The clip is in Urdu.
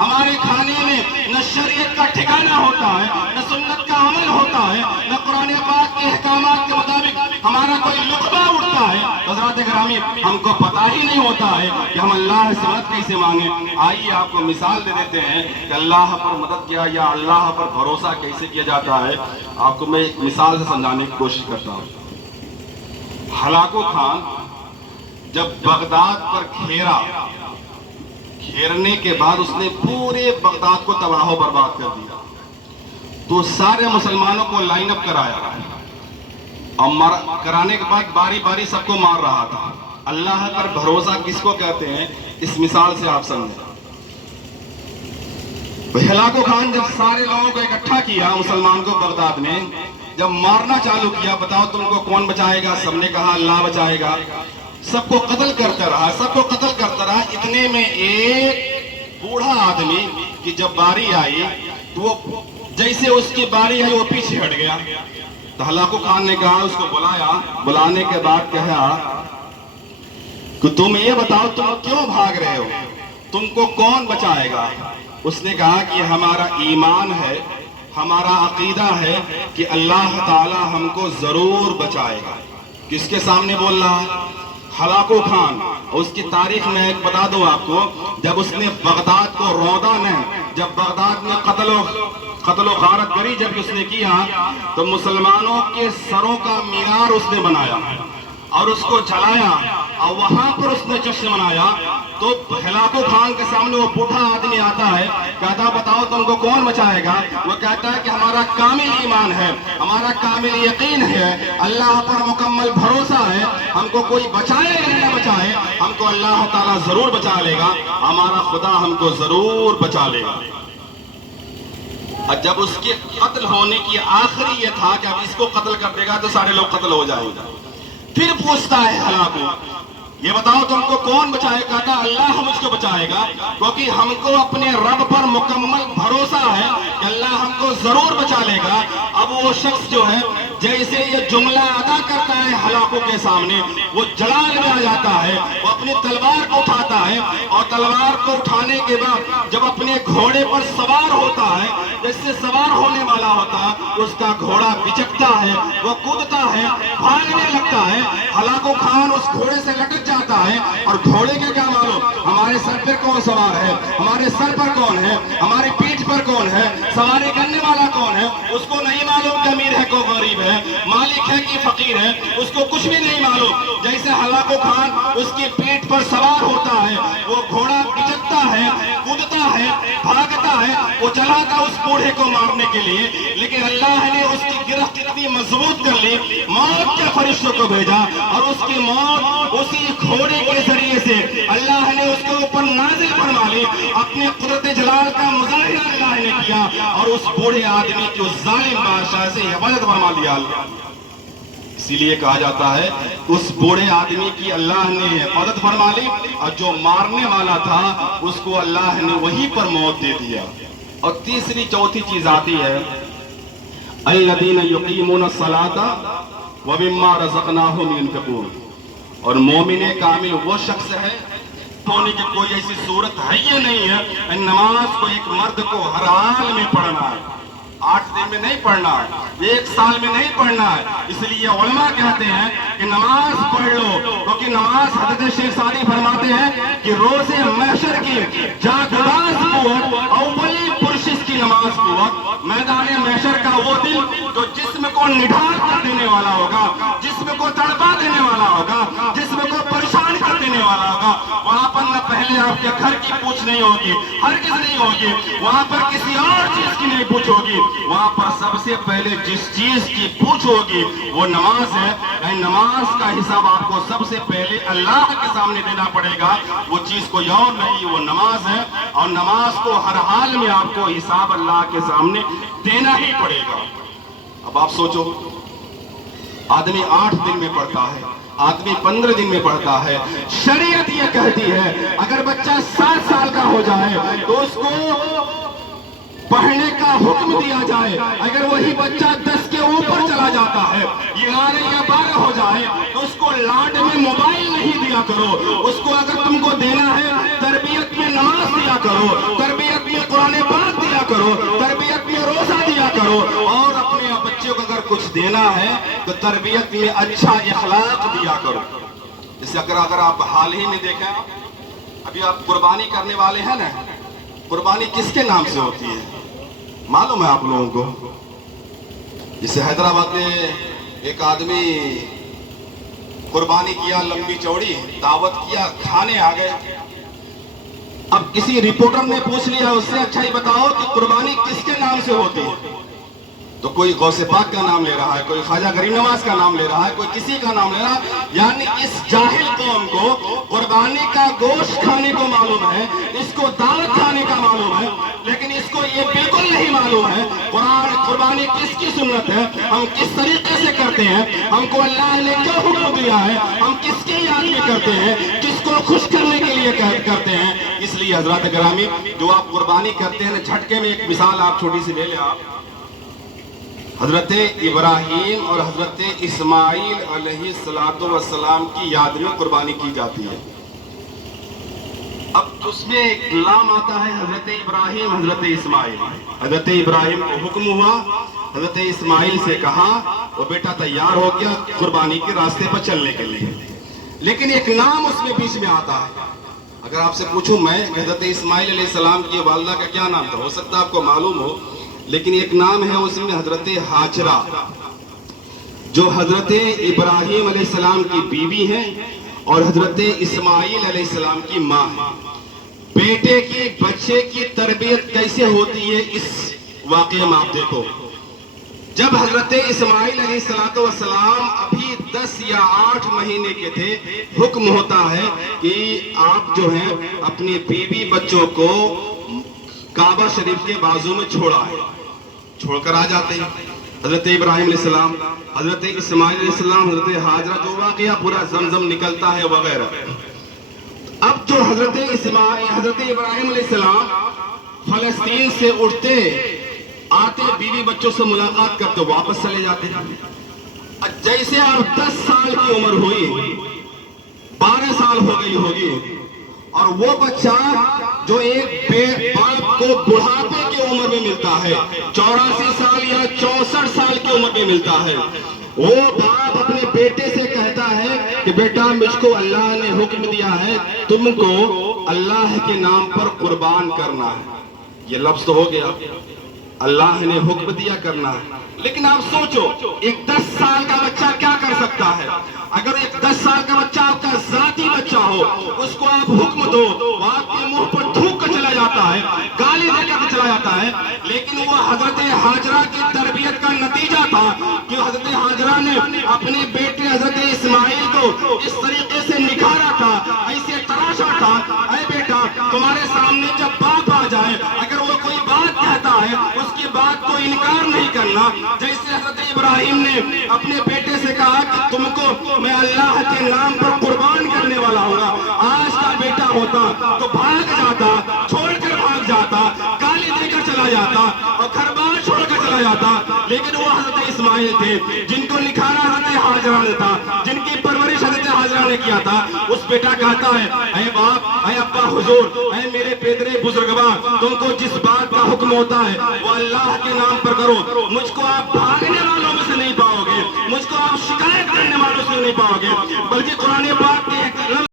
ہمارے کھانے میں نہ شریعت کا ٹھکانہ ہوتا ہے، نہ سنت کا عمل ہوتا ہے، نہ قرآن پاک کے احکامات کے مطابق ہمارا کوئی لقمہ اٹھتا ہے، حضرات گرامی ہم کو پتہ ہی نہیں ہوتا ہے کہ ہم اللہ سے مدد کیسے مانگیں۔ آئیے آپ کو مثال دے دیتے ہیں کہ اللہ پر مدد کیا یا اللہ پر بھروسہ کیسے کیا جاتا ہے۔ آپ کو میں ایک مثال سے سمجھانے کی کوشش کرتا ہوں۔ ہلاکو خان جب بغداد پر گھیرنے کے بعد اس نے پورے بغداد کو تباہ و برباد کر دیا، تو سارے مسلمانوں کو لائن اپ کرایا اور کرانے کے بعد باری باری سب کو مار رہا تھا۔ اللہ پر بھروسہ کس کو کہتے ہیں، اس مثال سے آپ سمجھیں۔ ہلاکو خان جب سارے لوگوں کو اکٹھا کیا مسلمان کو بغداد میں، جب مارنا چالو کیا، بتاؤ تم کو کون بچائے گا؟ سب نے کہا اللہ بچائے گا۔ سب کو قتل کرتا رہا، اتنے میں ایک بوڑھا آدمی کی جب باری آئی تو وہ جیسے اس کی باری آئی وہ پیچھے ہٹ گیا۔ تو ہلاکو خان نے کہا، اس کو بلایا، بلانے کے بعد کہا کہ تم یہ بتاؤ تم کیوں بھاگ رہے ہو، تم کو کون بچائے گا؟ اس نے کہا کہ ہمارا ایمان ہے، ہمارا عقیدہ ہے کہ اللہ تعالی ہم کو ضرور بچائے گا۔ کس کے سامنے بول رہا ہے؟ Hulagu Khan. اس کی تاریخ میں ایک بتا دوں آپ کو، جب اس نے بغداد کو روندا نے، جب بغداد میں قتل و غارت گری جب اس نے کیا تو مسلمانوں کے سروں کا مینار اس نے بنایا اور اس کو جلایا اور وہاں پر اس نے جشن منایا۔ تو ہلاکو خان کے سامنے وہ بوڑھا آدمی آتا ہے، کہتا بتاؤ تم کو کون بچائے گا؟ وہ کہتا ہے کہ ہمارا کامل ایمان ہے، ہمارا کامل یقین ہے، اللہ پر مکمل بھروسہ ہے، ہم کو کوئی بچائے یا نہ بچائے ہم کو اللہ تعالیٰ ضرور بچا لے گا، ہمارا خدا ہم کو ضرور بچا لے گا۔ اور جب اس کے قتل ہونے کی آخری یہ تھا کہ اب اس کو قتل کر دے گا تو سارے لوگ قتل ہو جائیں گے، پھر پوچھتا ہے ہلاکو، یہ بتاؤ تم کو کون بچائے گا؟ کہا اللہ مجھ کو بچائے گا، کیونکہ ہم کو اپنے رب پر مکمل بھروسہ ہے کہ اللہ ہم کو ضرور بچا لے گا۔ اب وہ شخص جو ہے جیسے یہ جملہ ادا کرتا ہے ہلاکو کے سامنے، وہ جلال میں آ جاتا ہے، وہ اپنی تلوار کو اٹھاتا ہے اور تلوار کو اٹھانے کے بعد جب اپنے گھوڑے پر سوار ہوتا ہے، جیسے سوار ہونے والا ہوتا ہے، اس کا گھوڑا بچکتا ہے، وہ کودتا ہے، بھاگنے لگتا ہے۔ ہلاکو خان اس گھوڑے سے لٹک جاتا ہے اور گھوڑے کے کیا معلوم ہمارے سر پر کون سوار ہے، ہمارے سر پر کون ہے، ہماری پیٹھ پر کون ہے، سواری کرنے والا کون ہے، اس کو نہیں معلوم کہ امیر ہے کو غریب ہے، مالک ہے کہ فقیر ہے، اس کو کچھ بھی نہیں معلوم۔ جیسے ہلاکو خان اس کی پیٹھ پر سوار ہوتا ہے، وہ گھوڑا بچکتا ہے، کودتا ہے، بھاگتا ہے، وہ چلا تھا اس بوڑھے کو مارنے کے لیے، لیکن اللہ نے اس کی گرفت اتنی مضبوط کر لی، موت کے فرشتوں کو بھیجا اور اس کی موت اسی گھوڑے کے ذریعے سے اللہ نے اس کے اوپر نازل فرما لی۔ اپنے قدرت جلال کا مظاہرہ اللہ نے کیا اور اس بوڑھے آدمی کی اس ظالم بادشاہ سے حفاظت فرما لیا۔ اسی لیے کہا جاتا ہے اس بوڑھے آدمی کی اللہ نے حفاظت فرما لی اور جو مارنے والا تھا اس کو اللہ نے وہیں پر موت دے دیا۔ اور تیسری چوتھی چیز آتی ہے الذین یقیمون الصلاۃ ومما رزقناہم ينفقون، اور مومن کامل وہ شخص ہے ہونے کی کوئی ایسی صورت ہے یہ نہیں ہے، نماز کو ایک مرد کو ہر حال میں پڑھنا ہے، 8 دن میں نہیں پڑھنا ہے، 1 سال میں نہیں پڑھنا ہے۔ اس لیے علماء کہتے ہیں کہ نماز پڑھ لو، کیونکہ نماز حضرت شیخ سعدی فرماتے ہیں کہ روز محشر کی جاگباز قوت اولی پرشش کی نماز قوت، میدان محشر کا وہ دل جو جسم کو نڈھال کر دینے والا ہوگا، جسم کو تڑپا دینے والا ہوگا، جسم کو پریشان کر دینے والا ہوگا، وہاں پر نہ پہلے آپ کے گھر کی پوچھ نہیں ہوگی، ہرگز نہیں ہوگی، وہاں پر کسی اور چیز کی نہیں پوچھ ہوگی، وہاں پر سب سے پہلے جس چیز کی پوچھ ہوگی وہ نماز ہے۔ نماز کا حساب آپ کو سب سے پہلے اللہ کے سامنے دینا پڑے گا، وہ چیز کوئی اور نہیں، وہ نماز ہے، اور نماز کو ہر حال میں آپ کو حساب اللہ کے سامنے دینا ہی پڑے گا۔ اب آپ سوچو، آدمی 8 دن میں پڑھتا ہے، آدمی 15 دن میں پڑھتا ہے، شریعت یہ کہتی ہے اگر بچہ 7 سال کا ہو جائے تو اس کو پڑھنے کا حکم دیا جائے، اگر وہی بچہ 10 کے اوپر چلا جاتا ہے، 11 یا 12 ہو جائے تو اس کو لاڈ میں موبائل نہیں دیا کرو، اس کو اگر تم کو دینا ہے تربیت میں نماز دیا کرو، تربیت دینا ہے تو تربیت میں اچھا اخلاق دیا کرو. جیسے اگر آپ حال ہی میں دیکھیں, ابھی آپ قربانی کرنے والے ہیں نا, قربانی کس کے نام سے ہوتی ہے معلوم ہے آپ لوگوں کو؟ جیسے حیدرآباد میں ایک آدمی قربانی کیا لمبی چوڑی, دعوت کیا, کھانے آ گئے. اب کسی رپورٹر نے پوچھ لیا اس سے, اچھا ہی بتاؤ کہ قربانی کس کے نام سے ہوتی ہے؟ تو کوئی غوث پاک کا نام لے رہا ہے, کوئی خواجہ غریب نواز کا نام لے رہا ہے, کوئی کسی کا نام لے رہا ہے. یعنی اس جاہل قوم کو قربانی کا گوشت کھانے کو معلوم ہے, اس کو دعوت کھانے کا معلوم ہے, لیکن اس کو یہ بالکل نہیں معلوم ہے قربانی کس کی سنت ہے, ہم کس طریقے سے کرتے ہیں, ہم کو اللہ نے کیا حکم دیا ہے, ہم کس کی یاد میں کرتے ہیں, کس کو خوش کرنے کے لیے کرتے ہیں. اس لیے حضرات گرامی, جو آپ قربانی کرتے ہیں جھٹکے میں, ایک مثال آپ چھوٹی سی لے لیں. آپ حضرت ابراہیم اور حضرت اسماعیل علیہ السلام کی یاد میں قربانی کی جاتی ہے. اب اس میں ایک نام آتا ہے حضرت ابراہیم, حضرت اسماعیل. حضرت ابراہیم کو حکم ہوا, حضرت اسماعیل سے کہا, وہ بیٹا تیار ہو گیا قربانی کے راستے پر چلنے کے لیے. لیکن ایک نام اس میں بیچ میں آتا ہے. اگر آپ سے پوچھوں میں حضرت اسماعیل علیہ السلام کی والدہ کا کیا نام تھا, ہو سکتا ہے آپ کو معلوم ہو, لیکن ایک نام ہے اس میں حضرت ہاجرہ, جو حضرت ابراہیم علیہ السلام کی بیوی ہیں اور حضرت اسماعیل علیہ السلام کی ماں ہے. بیٹے کی بچے کی تربیت کیسے ہوتی ہے اس واقعے میں آپ دیکھو. جب حضرت اسماعیل علیہ السلام ابھی 10 یا 8 مہینے کے تھے, حکم ہوتا ہے کہ آپ جو ہیں اپنی بیوی بچوں کو کعبہ شریف کے بازو میں چھوڑ کر آ جاتے ہیں. حضرت ابراہیم علیہ السلام, حضرت اسماعیل علیہ السلام, حضرت ہاجرہ, جو واقعہ پورا زمزم نکلتا ہے وغیرہ. اب جو حضرت ابراہیم علیہ السلام فلسطین سے اٹھتے آتے, بیوی بچوں سے ملاقات کرتے, واپس چلے جاتے. جیسے آپ 10 سال کی عمر ہوئی, 12 سال ہو گئی ہوگی, اور وہ بچہ جو ایک باپ کو بڑھاپے کی عمر میں ملتا ہے, 84 سال یا 64 سال کی عمر میں ملتا ہے, وہ باپ اپنے بیٹے سے کہتا ہے کہ بیٹا مجھ کو اللہ نے حکم دیا ہے تم کو اللہ کے نام پر قربان کرنا ہے. یہ لفظ تو ہو گیا, اللہ نے حکم دیا کرنا ہے. لیکن آپ سوچو, ایک 10 سال کا بچہ کیا کر سکتا ہے؟ اگر ایک 10 سال کا بچہ آپ کا ذاتی بچہ ہو, اس کو آپ حکم دو, وہ آپ کے منہ پر تھوک کر چلا جاتا ہے, گالی دے کر چلا جاتا ہے. لیکن وہ حضرت ہاجرہ کی تربیت کا نتیجہ تھا کہ حضرت ہاجرہ نے اپنے بیٹے حضرت اسماعیل کو اس طریقے سے نکھارا تھا, ایسے تراشا تھا, اے بیٹا تمہارے سامنے جب باپ آ جائے, اگر وہ کوئی بات کہتا ہے اس کی بات کو انکار نہیں کرنا. جیسے حضرت ابراہیم نے اپنے بیٹے سے کہا کہ تم کو میں اللہ کے نام پر قربان کرنے والا ہوں گا, آج کا بیٹا ہوتا تو بھاگ جاتا, چھوڑ کر بھاگ جاتا, گالی دے کر چلا جاتا اور گھر بار چھوڑ کر چلا جاتا. لیکن وہ حضرت اسماعیل تھے جن کو نکھارا حضرت ہاجرہ نے تھا, جن کی پرورش حضرت ہاجرہ نے کیا تھا. اس بیٹا کہتا ہے, اے باپ, اے ابا حضور, اے میرے پیدرے بزرگواں, تم کو جس بات کا حکم ہوتا ہے وہ اللہ کے نام پر کرو. مجھ کو آپ بھاگنے والوں میں سے نہیں پاؤ گے, مجھ کو آپ شکایت کرنے والوں سے نہیں پاؤ گے, بلکہ قرآن پاک کے ایک